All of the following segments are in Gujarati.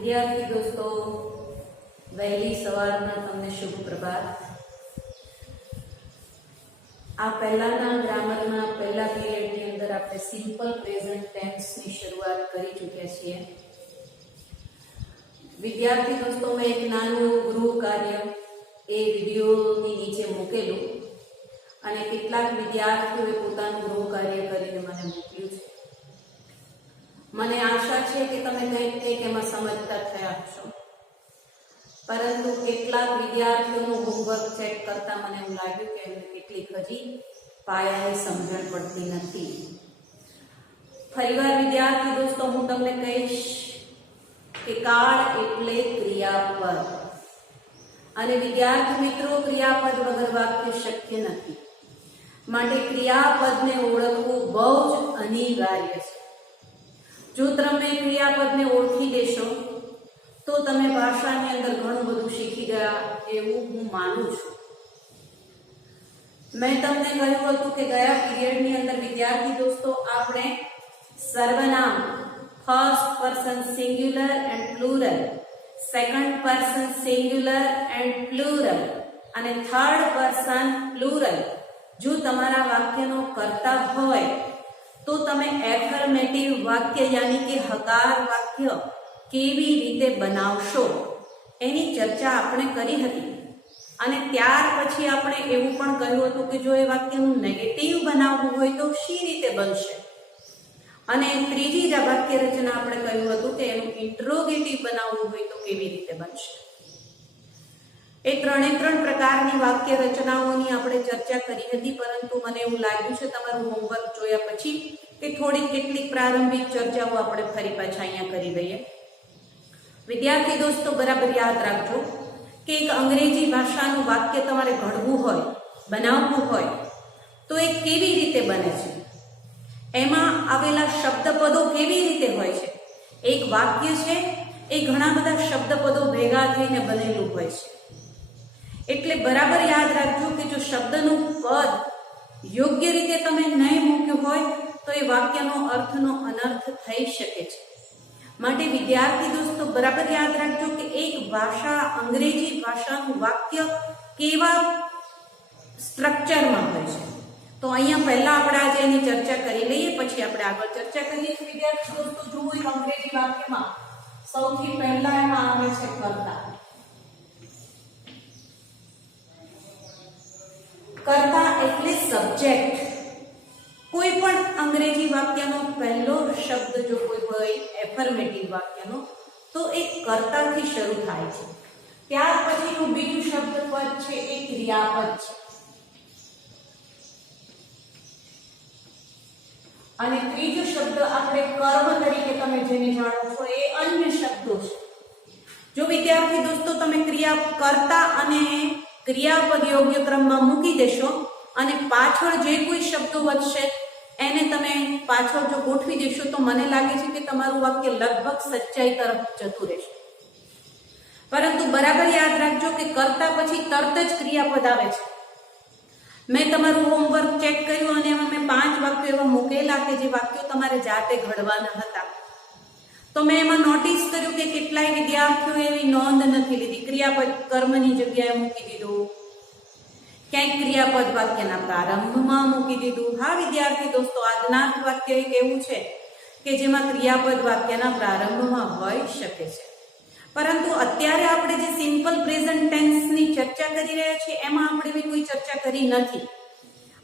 વિદ્યાર્થી દોસ્તો, વહેલી સવારના તમને શુભ પ્રભાત. આ પહેલાના ગ્રામરના પહેલા પીરિયડની અંદર આપણે સિમ્પલ પ્રેઝન્ટ ટેન્સની શરૂઆત કરી ચૂક્યા છીએ. વિદ્યાર્થી દોસ્તો, મેં એક નાનું ગૃહ કાર્ય એ વિડીયોની નીચે મૂકેલું અને કેટલાક વિદ્યાર્થીઓએ પોતાનું ગૃહ કાર્ય કરીને મને મોકલ્યું છે. મને આશા છે કે તમે કંઈક એમાં સમજતા થયા હશો, પરંતુ કેટલાક વિદ્યાર્થીઓનું હોમવર્ક ચેક કરતા મને એવું લાગ્યું કે એમને કેટલીક હજી પાયાની સમજણ પડતી નથી. ફરીવાર વિદ્યાર્થી દોસ્તો, હું તમને કહીશ કે કાળ એટલે ક્રિયાપદ, અને વિદ્યાર્થી મિત્રો, ક્રિયાપદ વગર વાક્ય શક્ય નથી. માટે ક્રિયાપદને ઓળખવું બહુ જ અનિવાર્ય છે. જો તમે ક્રિયાપદને ઓળખી દેશો તો તમે ભાષાની અંદર ઘણું બધું શીખી ગયા એવું હું માનું છું. મેં તમને કહ્યું હતું કે ગયા પીરિયડની અંદર વિદ્યાર્થી દોસ્તો આપણે સર્વનામ first person singular and plural, second person singular and plural અને થર્ડ પર્સન પ્લુરલ જો તમારા વાક્યનો કર્તા હોય તો તમે એફર્મેટિવ વાક્ય યાની કે હકાર વાક્ય કેવી રીતે બનાવશો એની ચર્ચા આપણે કરી હતી. અને ત્યાર પછી આપણે એવું પણ કહ્યું હતું કે જો એ વાક્યનું નેગેટિવ બનાવવું હોય તો શી રીતે બનશે. અને ત્રીજી વાક્ય રચના આપણે કહ્યું હતું કે એનું ઇન્ટ્રોગેટિવ બનાવવું હોય તો કેવી રીતે બનશે. એ ત્રણે ત્રણ પ્રકારની વાક્ય રચનાઓની આપણે ચર્ચા કરી હતી, પરંતુ મને એવું લાગ્યું છે તમારું હોમવર્ક જોયા પછી કે થોડી કેટલીક પ્રારંભિક ચર્ચાઓ આપણે ફરી પાછા અહીંયા કરી દઈએ. વિદ્યાર્થી દોસ્તો, બરાબર યાદ રાખજો કે એક અંગ્રેજી ભાષાનું વાક્ય તમારે ઘડવું હોય, બનાવવું હોય તો એ કેવી રીતે બને છે, એમાં આવેલા શબ્દપદો કેવી રીતે હોય છે. એક વાક્ય છે એ ઘણા બધા શબ્દપદો ભેગા થઈને બનેલું હોય છે. એટલે બરાબર યાદ રાખજો કે જો શબ્દનું પદ યોગ્ય રીતે તમે નહીં મૂક્યું હોય તો એ વાક્યનો અર્થનો અનર્થ થઈ શકે છે. માટે વિદ્યાર્થી દોસ્તો, બરાબર યાદ રાખજો કે એક ભાષા, અંગ્રેજી ભાષાનું વાક્ય કેવા સ્ટ્રક્ચરમાં હોય છે. તો અહીંયા પહેલા આપણે આજે એની ચર્ચા કરી લઈએ, પછી આપણે આગળ ચર્ચા કરીએ. વિદ્યાર્થી દોસ્તો, જુઓ એક અંગ્રેજી વાક્યમાં સૌથી પહેલા એમાં આવે છે કર્તા. કર્તા એટલે સબ્જેક્ટ. કોઈ પણ અંગ્રેજી વાક્યનો પહેલો શબ્દ જો કોઈ હોય એફર્મેટિવ વાક્યનો તો એ કર્તાથી શરૂ થાય છે. ત્યાર પછીનું બીજું શબ્દ પદ છે એ ક્રિયાપદ છે, અને ત્રીજો શબ્દ આપણે કર્મ તરીકે તમે જેને જાણો છો એ અન્ય શબ્દો છે. જો વિદ્યાર્થી દોસ્તો તમે કર્તા અને ક્રિયાપદ યોગ્ય ક્રમમાં મૂકી દેશો અને પાછળ જે કોઈ શબ્દો વધશે એને તમે પાછળ જો ગોઠવી દેશો તો મને લાગે છે કે તમારું વાક્ય લગભગ સચ્ચાઈ તરફ જતું રહેશે. પરંતુ બરાબર યાદ રાખજો કે કર્તા પછી તરત જ ક્રિયાપદ આવે છે. મેં તમારું હોમવર્ક ચેક કર્યું અને એમાં મેં 5 વાક્યો એવા મૂકેલા કે જે વાક્યો તમારે જાતે ઘડવાના હતા. તો મેં એમાં નોટિસ કર્યું કે કેટલાય વિદ્યાર્થીઓ એવી નોંધ નથી લીધી. ક્રિયાપદ કર્મની જગ્યાએ મૂકી દીધું, ક્યાંક ક્રિયાપદ વાક્યના પ્રારંભમાં મૂકી દીધું. હા વિદ્યાર્થી દોસ્તો, આજ્ઞાર્થ વાક્ય એક એવું છે કે જેમાં ક્રિયાપદ વાક્યના પ્રારંભમાં હોઈ શકે છે. પરંતુ અત્યારે આપણે જે સિમ્પલ પ્રેઝન્ટ ટેન્સની ચર્ચા કરી રહ્યા છીએ એમાં આપણે બી કોઈ ચર્ચા કરી નથી.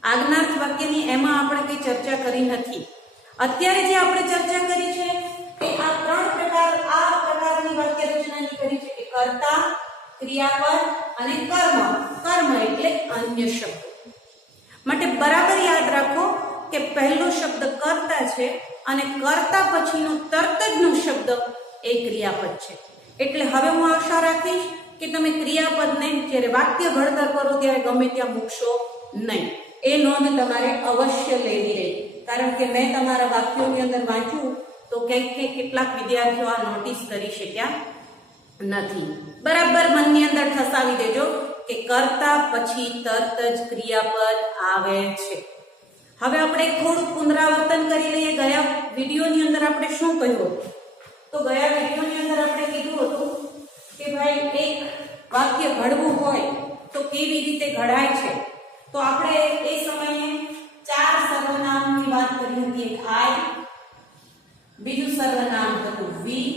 આજ્ઞાર્થ વાક્યની એમાં આપણે કોઈ ચર્ચા કરી નથી. અત્યારે જે આપણે ચર્ચા કરી છે કે આ પ્રકારની વાક્ય રચનાની કરી છે કે કર્તા, ક્રિયાપદ અને કર્મ. કર્મ એટલે અન્ય શબ્દ. માટે બરાબર યાદ રાખો કે પહેલો શબ્દ કર્તા છે અને કર્તા પછીનો તરત જનો શબ્દ એ ક્રિયાપદ છે. એટલે હવે હું આશા રાખીશ કે તમે ક્રિયાપદને જ્યારે વાક્ય ઘડતર કરો ત્યારે ગમે ત્યાં મૂકશો નહીં. એ નોંધ તમારે અવશ્ય લેવી રહી, કારણ કે મેં તમારા વાક્યોની અંદર વાંચ્યું તો કંઈક કેટલાક વિદ્યાર્થીઓ આ નોટિસ કરી શક્યા નથી. બરાબર મનની અંદર ઠસાવી દેજો કે કર્તા પછી તરત જ ક્રિયાપદ આવે છે. હવે આપણે થોડું પુનરાવર્તન કરી લઈએ. ગયા વિડીયોની અંદર આપણે શું કહ્યું તો ગયા વિડીયોની અંદર આપણે કીધું હતું કે ભાઈ એક વાક્ય ઘડવું હોય તો કેવી રીતે ઘડાય છે. તો આપણે એ સમયે 4 સર્વનામની વાત કરી હતી. એક આઈ, બીજું સર્વનામ હતું વી,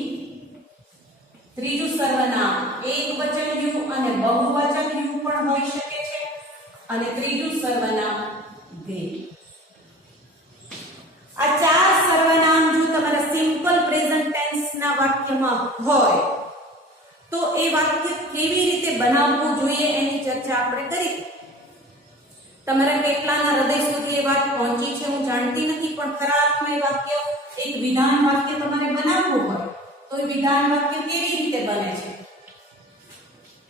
ત્રીજું સર્વનામ એકવચન યુ અને બહુવચન યુ પણ હોઈ શકે છે, અને ત્રીજું સર્વનામ ધે. આ 4 સર્વનામ જો તમારા સિમ્પલ પ્રેઝન્ટ ટેન્સ ના વાક્યમાં હોય તો એ વાક્ય કેવી રીતે બનાવવું જોઈએ એની ચર્ચા આપણે કરી. તમારા કેટલાના હૃદય સુધી એ વાત પહોંચી છે હું જાણતી નથી, પણ ખરા અર્થમાં એ વાક્ય એક વિધાન વાક્ય તમારે બનાવવું હોય તો એ વિધાન વાક્ય કેવી રીતે બને છે.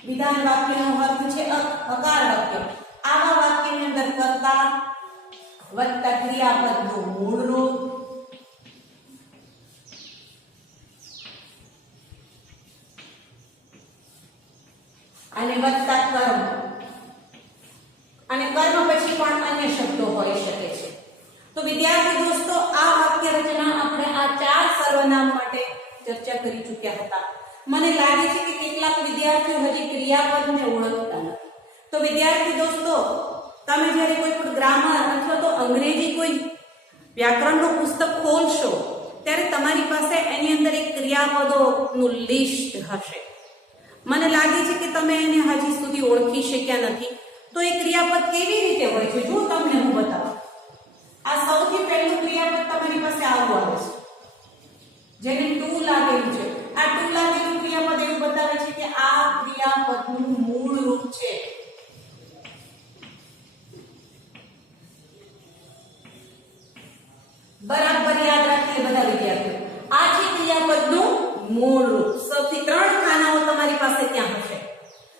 વિધાન વાક્યનો અર્થ છે હકાર વાક્ય. આવા વાક્યની અંદર કર્તા વત્તા ક્રિયાપદનું મૂળ રૂપ, અને વત્તા કર્મ, અને કર્મ પછી પણ અન્ય શબ્દો હોઈ શકે છે. તો વિદ્યાર્થી દોસ્તો, આ વાક્ય રચના આપણે આ 4 સર્વનામ માટે ચર્ચા કરી ચૂક્યા હતા. મને લાગે છે કે કેટલાક વિદ્યાર્થીઓ હજી ક્રિયાપદને ઓળખતા નથી. તો વિદ્યાર્થી દોસ્તો, તમે જ્યારે કોઈ પણ ગ્રામર અથવા તો અંગ્રેજી કોઈ વ્યાકરણનું પુસ્તક ખોલશો ત્યારે તમારી પાસે એની અંદર એક ક્રિયાપદોનું લિસ્ટ હશે. મને લાગે છે કે તમે એને હજી સુધી ઓળખી શક્યા નથી. તો એ ક્રિયાપદ કેવી રીતે હોય છે જો તમને હું બતાવું. આ સૌથી પહેલું ક્રિયાપદ તમારી પાસે આવું આવે છે, જેને ટુ લાગેલું છે. આ ટુ લાગેલું ક્રિયાપદ એવું બતાવે છે કે આ ક્રિયાપદનું મૂળ રૂપ છે. બરાબર યાદ રાખીએ બધા વિદ્યાર્થીઓ. આ છે ક્રિયાપદનું મૂળ રૂપ. સૌથી 3 ખાનાઓ તમારી પાસે ત્યાં હશે.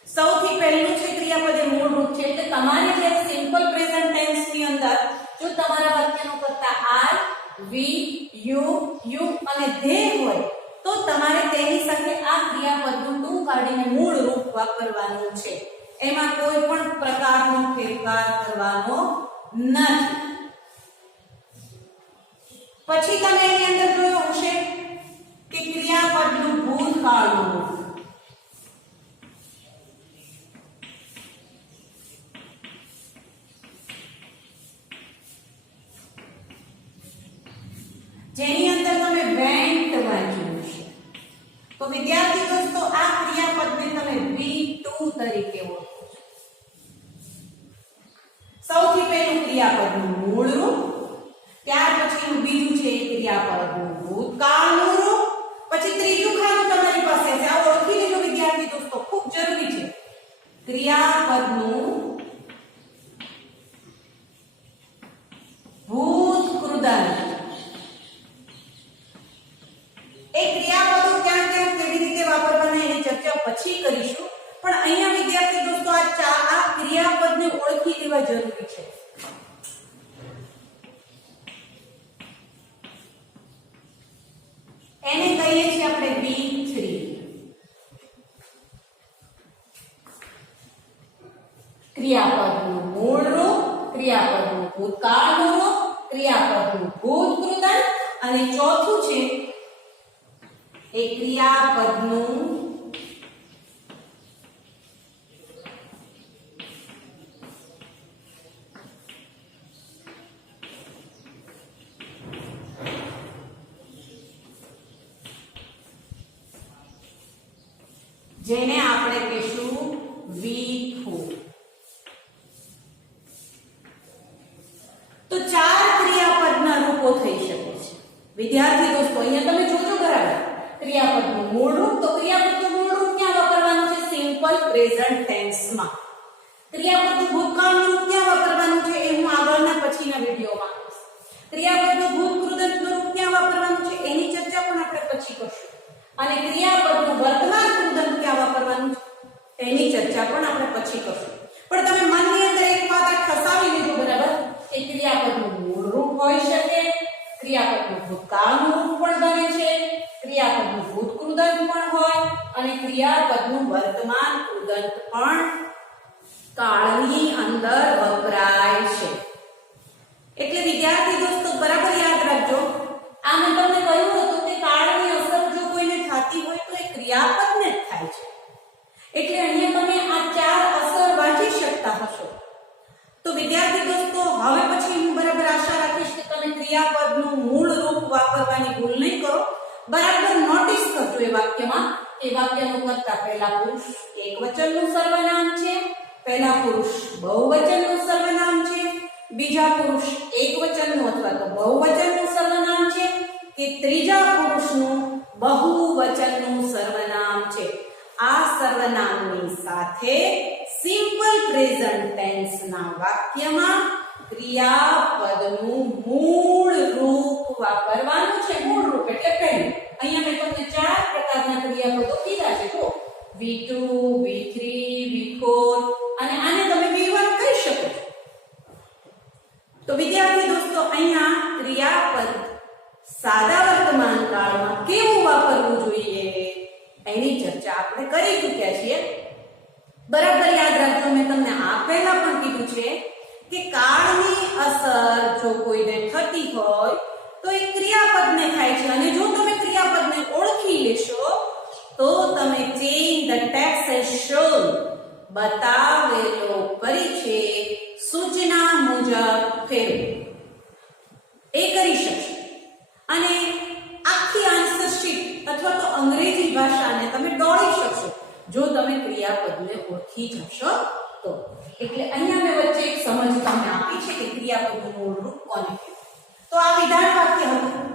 સૌથી પહેલું છે ક્રિયાપદ એ મૂળ રૂપ છે. એટલે તમારે જે સિમ્પલ પ્રેઝન્ટ ટેન્સ ની અંદર જો તમારા વાક્યનો કર્તા આર, વી, યુ અને ધે હોય તો તમારે તેની સાથે આ ક્રિયાપદનું ટુ કાઢીને મૂળ રૂપ વાપરવાનું છે. એમાં કોઈ પણ પ્રકારનો ફેરફાર કરવાનો નથી. પછી તમે એની અંદર જોયું હશે કે ક્રિયાપદનું ભૂતકાળનું રૂપ. જેની અંદર તમે વેન્ટ વાંચ્યું છે. તો વિદ્યાર્થી દોસ્તો, આ ક્રિયાપદને તમે V2 તરીકે ઓળખો છો. સૌથી પહેલું ક્રિયાપદનું મૂળ રૂપ, ત્યાર પછીનું બીજું છે ક્રિયાપદનું ભૂતકાળનું રૂપ, પછી ત્રીજું ખાનું તમારી પાસે છે. આ ઓળખી લેજો વિદ્યાર્થી દોસ્તો, ખૂબ જરૂરી છે. ક્રિયાપદનું ભૂતકૃદન. એ ક્રિયાપદો ક્યાં ક્યાં કેવી રીતે વાપરવાના એની ચર્ચા પછી કરીશું, પણ અહીંયા વિદ્યાર્થી દોસ્તો આ ક્રિયાપદને ઓળખી લેવા જરૂરી છે. એને કહીએ છીએ આપણે V3. ક્રિયાપદનું મૂળ રૂપ, ક્રિયાપદનું ભૂતકાળનું રૂપ, ક્રિયાપદનું ભૂતકૃદન, અને ચોથું છે એ ક્રિયાપદનું જેને આપણે કહીશું V4. તો 4 ક્રિયાપદના રૂપો થઈ શકે છે. વિદ્યાર્થી દોસ્તો, અહીંયા તમે જોજો બરાબર. ક્રિયાપદનું મૂળ રૂપ, તો ક્રિયાપદનું મૂળ રૂપ ક્યાં વાપરવાનું છે? Simple present ટેન્સમાં. ક્રિયાપદનું ભૂતકાળનું રૂપ ક્યાં વાપરવાનું છે એ હું આગળના પછીના વિડિયોમાં કહીશ. ક્રિયાપદનું ભૂતકૃદનનું રૂપ ક્યાં વાપરવાનું છે એની ચર્ચા પણ આપણે પછી કરશું. અને ક્રિયાપદનું વર્તમાન કૃદન ક્યાં વાપરવાનું છે તેની ચર્ચા પણ આપણે પછી કરશું. પણ તમે મનની અંદર એક વાત ખસાવી લીધું બરાબર કે ક્રિયાપદનું મૂળ રૂપ હોઈ શકે, ક્રિયાપદનું ભૂતકાળનું રૂપ પણ બને છે, ક્રિયાપદનું ભૂતકૃદન પણ હોય, અને ક્રિયાપદનું વર્તમાન કૃદન પણ કાળની અંદર વપરાય છે. એટલે વિદ્યાર્થી દોસ્તો બરાબર યાદ રાખજો. આ મેં તમને કહ્યું હતું કે કાળની અસર જો થાય છે. એટલે અહીંયા તમે આ 4 અસર વાંચી શકતા હશો. તો વિદ્યાર્થી દોસ્તો, હવે પછી હું બરાબર આશા રાખીશ કે તમે ક્રિયાપદનું મૂળ રૂપ વાપરવાની ભૂલ નહીં કરો. બરાબર નોટિસ કરજો એ વાક્યમાં. એ વાક્યનું કર્તા પહેલા પુરુષ એકવચનનું સર્વનામ છે, પહેલા પુરુષ બહુવચનનું સર્વનામ છે, બીજા પુરુષ એકવચનનું અથવા તો બહુવચનનું સર્વનામ છે કે ત્રીજા પુરુષનું બહુવચનનું સર્વનામ છે. આ સર્વનામની સાથે સિમ્પલ પ્રેઝન્ટ ટેન્સ ના વાક્યમાં ક્રિયાપદનું મૂળ રૂપ વાપરવાનું છે. મૂળ રૂપ એટલે પહેલું. અહીંયા મેં તમને 4 પ્રકારના ક્રિયાપદો કીધા છે. જો V2, V3, V4 અને આને તમે V1 કહી શકો છો. તો વિદ્યાર્થી દોસ્તો, અહીંયા ક્રિયાપદ સાદા વર્તમાન કાળમાં કેવું વાપરવું જોઈએ એની ચર્ચા આપણે કરી ચૂક્યા છીએ. બરાબર યાદ રાખજો, મેં તમને આ પહેલા પણ કીધું છે કે કાળની અસર જો કોઈને થતી હોય તો એ ક્રિયાપદને થાય છે. અને જો તમે ક્રિયાપદને ઓળખી લેશો તો તમે change the text as shown બતાવેલો પરિચ્છેદ સૂચના મુજબ ફેરવો એ કરી શકશો. અને આખી આન્સર શીટ અથવા તો અંગ્રેજી ભાષાને તમે દોડી શકશો જો તમે ક્રિયાપદને ઓળખી જશો તો. એટલે અહીંયા મેં વચ્ચે એક સમજ તમને આપી છે કે ક્રિયાપદનું મૂળ રૂપ કોને કહેવાય. તો આ વિધાન વાક્ય હતું.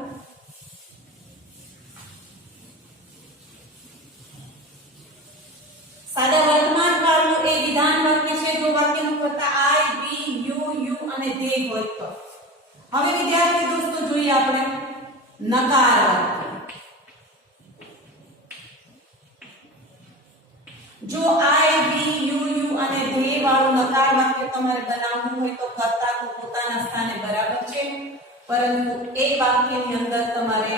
સાદા વર્તમાન કાળનું એ વિધાન વાક્ય છે જો વાક્યનું કર્તા આઈ, વી, યુ, અને ધે હોય તો. હવે વિદ્યાર્થી દોસ્તો જોઈએ આપણે નકાર વાક્ય. જો આઈ, વી, યુ અને ધે વાળું નકાર વાક્ય તમારે બનાવવું હોય તો કર્તાનું પોતાના સ્થાને બરાબર છે, પરંતુ એ વાક્યની અંદર તમારે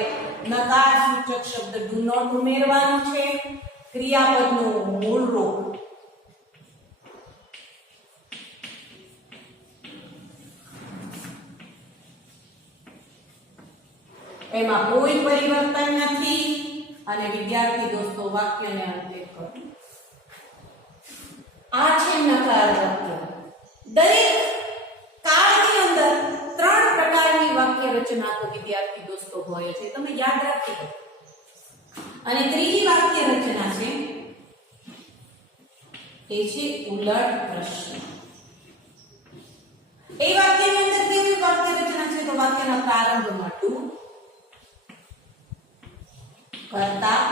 નકાર સૂચક શબ્દ ડુ નોટ ઉમેરવાનો છે. ક્રિયાપદનું મૂળ રૂપ એમાં કોઈ પરિવર્તન નથી. અને વિદ્યાર્થી દોસ્તો, વાક્યને અંતે કરો. આ છે નકાર વાક્ય. દરેક કાળની અંદર 3 પ્રકારની વાક્ય રચના તો વિદ્યાર્થી દોસ્તો હોય છે, તમે યાદ રાખી દો. અને ત્રીજી વાક્ય રચના છે એ છે ઉલટ પ્રશ્ન. એ વાક્યની અંદર કેવી વાક્ય રચના છે તો વાક્યના પ્રારંભમાં ટુ, કર્તા,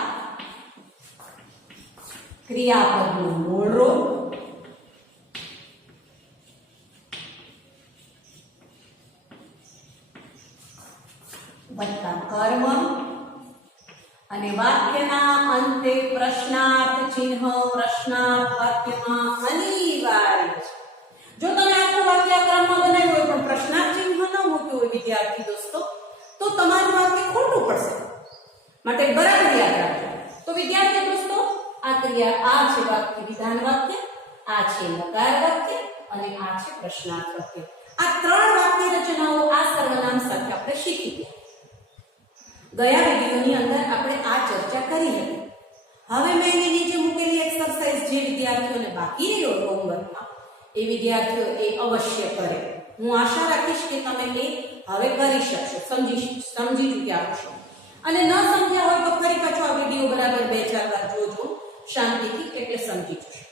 ક્રિયાપદનું મૂળ રૂપ, વત્તા કર્મ અને વાક્યના અંતે પ્રશ્નાર્થ ચિહ્ન. પ્રશ્નાર્થ વાક્યમાં અનિવાર્ય છે. જો તમે આખું વાક્ય ક્રમમાં બનાવ્યું હોય પણ પ્રશ્નાર્થ ચિહ્ન ન મૂક્યું હોય વિદ્યાર્થી દોસ્તો તો તમારું વાક્ય ખોટું પડશે. માટે બરાબર યાદ રાખજો. તો વિદ્યાર્થી દોસ્તો, આ છે વાક્ય વિધાન વાક્ય, આ છે નકાર વાક્ય અને આ છે પ્રશ્નાર્થ વાક્ય. આ 3 વાક્ય રચનાઓ આ સર્વનામ સાથે આપણે શીખી ગયા. ગયા વિડિયોની અંદર આપણે આ ચર્ચા કરી હતી. હવે મેં એની નીચે મૂકેલી એક્સરસાઇઝ જે વિદ્યાર્થીઓને બાકી રહ્યો હોમવર્કમાં એ વિદ્યાર્થીઓ એ અવશ્ય કરે. હું આશા રાખીશ કે તમે એ હવે કરી શકશો, સમજી ચૂક્યા હશો. અને ન સમજ્યા હોય તો ફરી પાછો આ વિડિયો બરાબર 2-4 વાર જોજો શાંતિથી, એટલે સમજી જશો.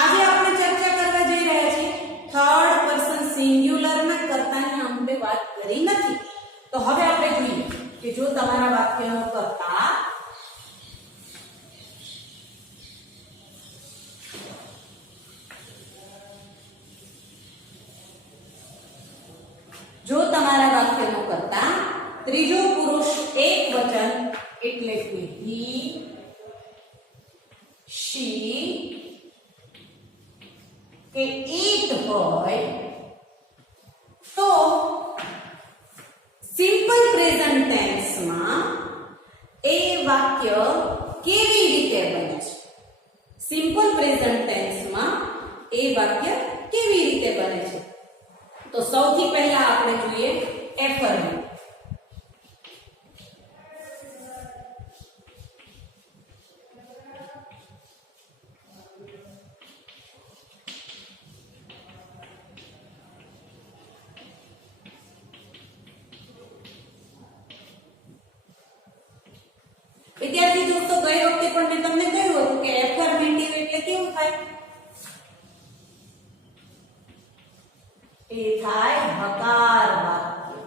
આજે આપણે ચર્ચા કરવા જઈ રહ્યા છીએ થર્ડ પર્સન સિંગ્યુલરમાં કર્તાની આપણે વાત કરી નથી. તો હવે આપણે જોઈએ કે જો તમારા વાક્યનો કર્તા ત્રીજો પુરુષ એક વચન એટલે કે he, she કે it હોય તો સિમ્પલ પ્રેઝન્ટ ટેન્સ માં એ વાક્ય કેવી રીતે બને છે? સિમ્પલ પ્રેઝન્ટ ટેન્સ માં એ વાક્ય કેવી રીતે બને છે? તો સૌથી પહેલા આપણે જોઈએ એફર્મેટિવ. દોસ્તો ગઈ વખતે પણ મેં તમને કહ્યું હતું કે એફર્મેટિવ એટલે કેવું થાય? એ થાય હકાર વાક્ય.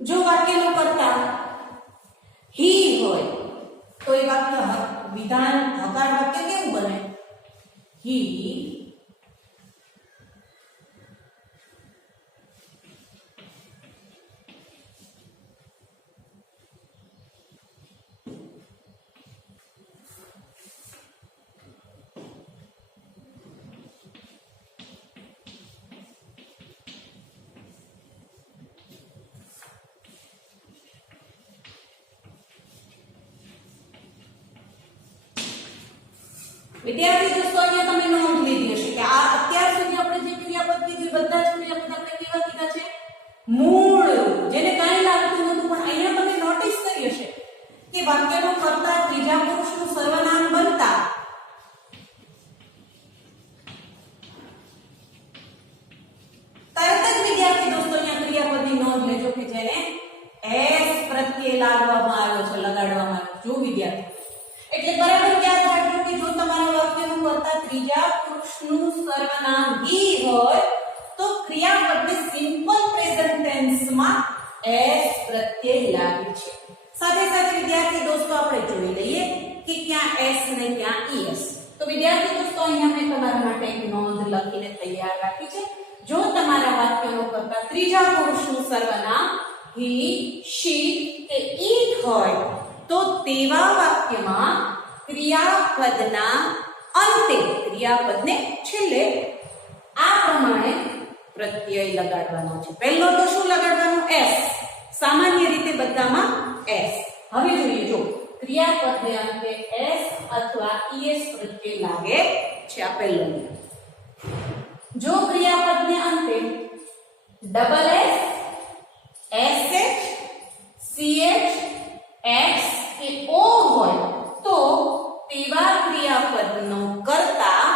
જો વાક્યનો કર્તા હી હોય તો એ વાક્ય વિધાન હકાર વાક્ય કેવું બને? હી વિદ્યાર્થી દોસ્તો અહીંયા તમે નોંધ લીધી હશે કે આ અત્યાર સુધી આપણે જે ક્રિયાપદ કીધું બધા જ ક્રિયાપદ આપણે કેવા કીધા છે? મૂળ, જેને કાંઈ લાગતું નહોતું. પણ અહીંયા તમે નોટિસ કરી હશે કે વાક્યનો કર્તા ત્રીજા પુરુષનું સર્વનામ બનતા તરત જ વિદ્યાર્થી દોસ્તો અહીંયા ક્રિયાપદની નોંધ લેજો કે જેને એસ પ્રત્યે લાગવામાં આવ્યો છે, લગાડવામાં આવ્યો. જો વિદ્યાર્થી એટલે બરાબર યાદ રાખજો કે જો તમારા વાક્યનું કર્તા ત્રીજા પુરુષનું સર્વનામ હી હોય તો ક્રિયાપદને સિમ્પલ પ્રેઝન્ટ ટેન્સમાં એસ પ્રત્યય લાગે છે. સાથે સાથે વિદ્યાર્થી દોસ્તો આપણે જોઈ લઈએ કે ક્યાં એસ ને ક્યાં ઈએસ. તો વિદ્યાર્થી દોસ્તો અહીંયા મેં તમારા માટે એક નોંધ લખીને તૈયાર રાખી છે. જો તમારા વાક્યનું કર્તા ત્રીજા પુરુષનું સર્વનામ હી, શી કે ઈટ હોય તો તેવા વાક્યમાં ક્રિયાપદના અંતે, ક્રિયાપદને છેલ્લે આ પ્રમાણે પ્રત્યય લગાડવાનો છે. પહેલો તો શું લગાડવાનું? એસ. સામાન્ય રીતે બધામાં એસ. હવે જોઈએ, જો ક્રિયાપદને અંતે એસ અથવા ઈએસ પ્રત્યય લાગે છે. આ પહેલો. જો ક્રિયાપદને અંતે double S, SH, CH, x કે ઓ હોય તો તેવા ક્રિયાપદનો કર્તા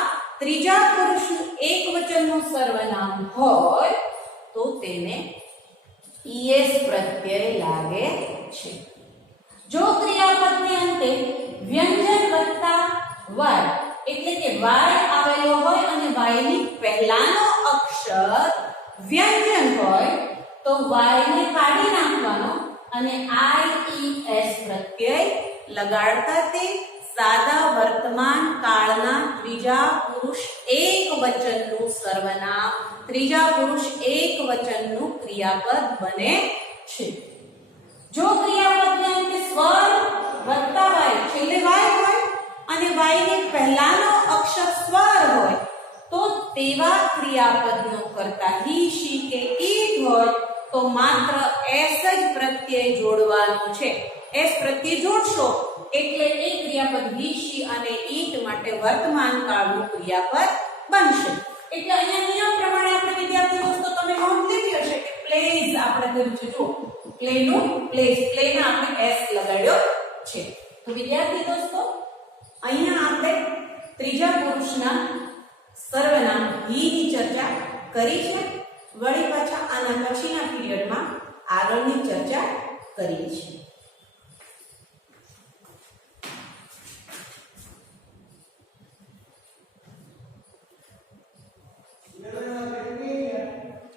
ત્રીજા પુરુષનું એકવચનનું સર્વનામ હોય તો તેને ઈએસ પ્રત્યય લાગે છે. જો ક્રિયાપદને અંતે વ્યંજન વત્તા વાય એટલે કે વાય આવેલો હોય અને વાય ની પહેલાનો અક્ષર વ્યંજન હોય તો વાય ને કાઢી નાખવાનો અને આઈઈએસ પ્રત્યય લગાડતા તે સાદા વર્તમાન કાળના ત્રીજા પુરુષ એકવચનનું સર્વનામ, ત્રીજા પુરુષ એકવચનનું ક્રિયાપદ બને છે. જો ક્રિયાપદને અંતે સ્વર વત્તા વાય છેલ્લે વાય હોય અને વાય ની પહેલાનો અક્ષર સ્વર હોય તો તેવા ક્રિયાપદનો કર્તા હી, શી કે ઈટ હોય તો માત્ર એસ જ પ્રત્યય જોડવાનો છે. એસ પ્રત્યય જોડશો એટલે એ ક્રિયાપદ હી, શી અને ઈટ માટે વર્તમાન કાળનું ક્રિયાપદ બનશે. એટલે અહીંયા નિયમ પ્રમાણે આપણે વિદ્યાર્થી દોસ્તો તમે નોંધ લીધી હશે કે પ્લેઝ આપણે કર્યું છે. જો પ્લેનું પ્લેઝ, પ્લેના આપણે એસ લગાડ્યો છે. તો વિદ્યાર્થી દોસ્તો અહીંયા આપણે ત્રીજા પુરુષના સર્વનામ હી ની ચર્ચા કરી છે. વળી પાછા આના પછીના પીરિયડમાં આગળની ચર્ચા કરીએ છીએ.